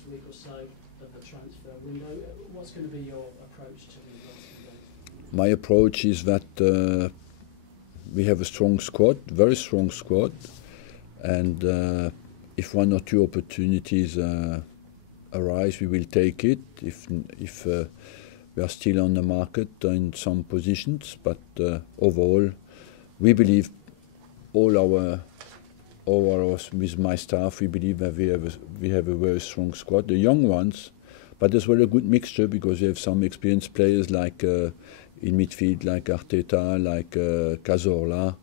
last week or so of the transfer window. What's going to be your approach to the last few days? My approach is that we have a strong squad, very strong squad, and if one or two opportunities arise, we will take it. If we are still on the market in some positions, but overall, we believe with my staff, we believe that we have a very strong squad. The young ones, but as well a good mixture because we have some experienced players like in midfield, like Arteta, like Cazorla,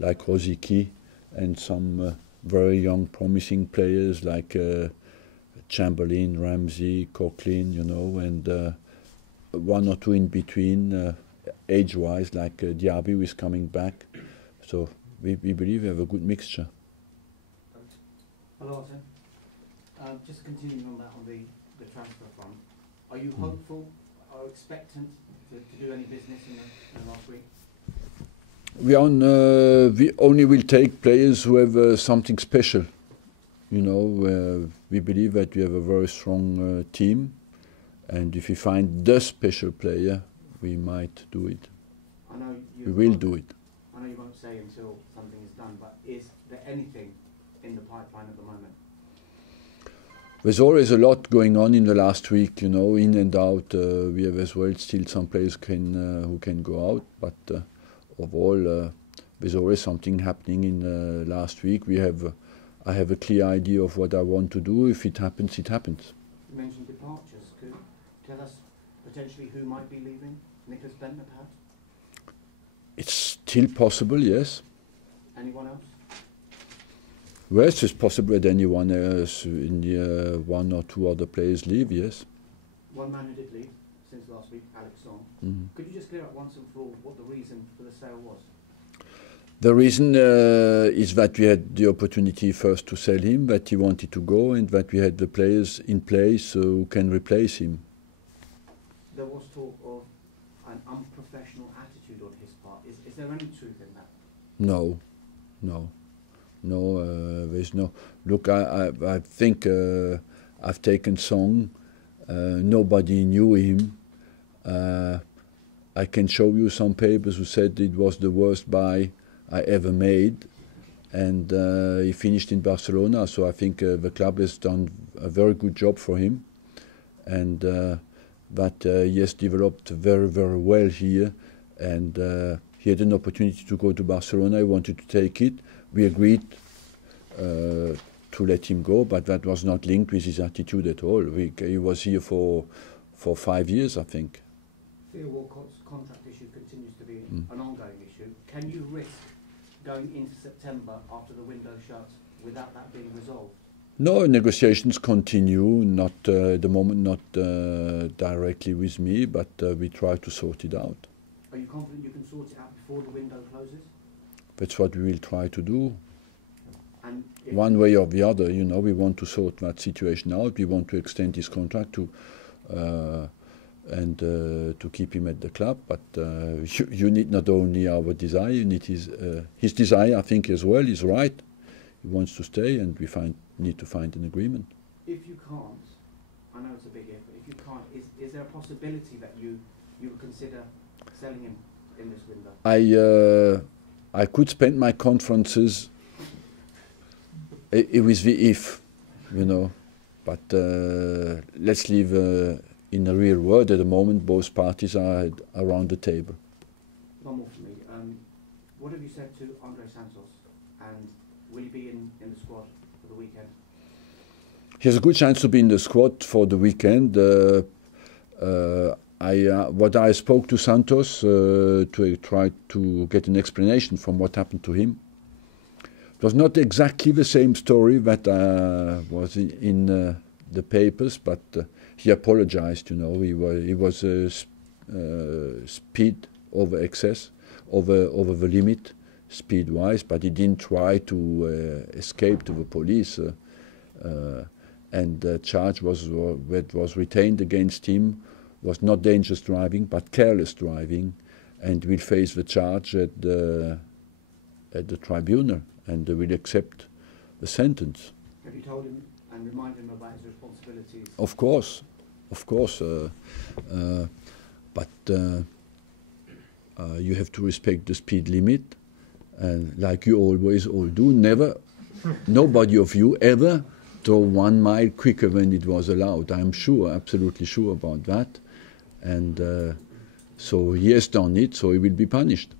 like Rosicky, and some very young, promising players like Chamberlain, Ramsey, Coughlin, you know, and one or two in between, age-wise, like Diaby, who is coming back. So we believe we have a good mixture. Hello, Arsene. Just continuing on that, on the transfer front, are you hopeful or expectant to do any business in the last week? We only will take players who have something special. You know, we believe that we have a very strong team, and if we find the special player, we might do it. I know we will do it. I know you won't say until something is done, but is there anything in the pipeline at the moment? There's always a lot going on in the last week, you know, in and out. We have as well still some players who can go out, but overall, there's always something happening in the last week. I have a clear idea of what I want to do. If it happens, it happens. You mentioned departures. Could you tell us potentially who might be leaving? Nicklas, perhaps? It's still possible, yes. Anyone else? Well, it's possible that anyone else, one or two other players leave, yes. One man who did leave since last week, Alex Song. Could you just clear up once and for all what the reason for the sale was? The reason is that we had the opportunity first to sell him, that he wanted to go, and that we had the players in place who can replace him. There was talk of an unprofessional attitude on his part. Is there any truth in that? No. There's no. Look, I think I've taken Song. Nobody knew him. I can show you some papers who said it was the worst buy I ever made, and he finished in Barcelona. So I think the club has done a very good job for him, and that he has developed very, very well here, and he had an opportunity to go to Barcelona. He wanted to take it. We agreed to let him go, but that was not linked with his attitude at all. He was here for 5 years, I think. Theo Walcott's contract issue continues to be an ongoing issue. Can you risk going into September after the window shuts without that being resolved? No, negotiations continue, not at the moment, not directly with me, but we try to sort it out. Are you confident you can sort it out before the window closes? That's what we will try to do. And one way or the other, you know, we want to sort that situation out. We want to extend his contract to keep him at the club. But you need not only our desire, you need his desire. I think as well is right. He wants to stay, and we need to find an agreement. If you can't, I know it's a big if, but if you can't, is there a possibility that you would consider selling him in this window? I could spend my conferences with the if, you know, but let's leave in the real world at the moment. Both parties are around the table. One more for me. What have you said to Andrey Santos, and will he be in the squad for the weekend? He has a good chance to be in the squad for the weekend. What I spoke to Santos to try to get an explanation from what happened to him. It was not exactly the same story that was in the papers, but he apologized. You know, he was speed over excess, over the limit, speed-wise, but he didn't try to escape to the police. And the charge that was retained against him was not dangerous driving, but careless driving, and will face the charge at the tribunal, and will accept the sentence. Have you told him and remind him about his responsibilities? Of course. But you have to respect the speed limit, and like you always all do, nobody of you ever drove 1 mile quicker than it was allowed. I'm sure, absolutely sure about that. And so he has done it, so he will be punished.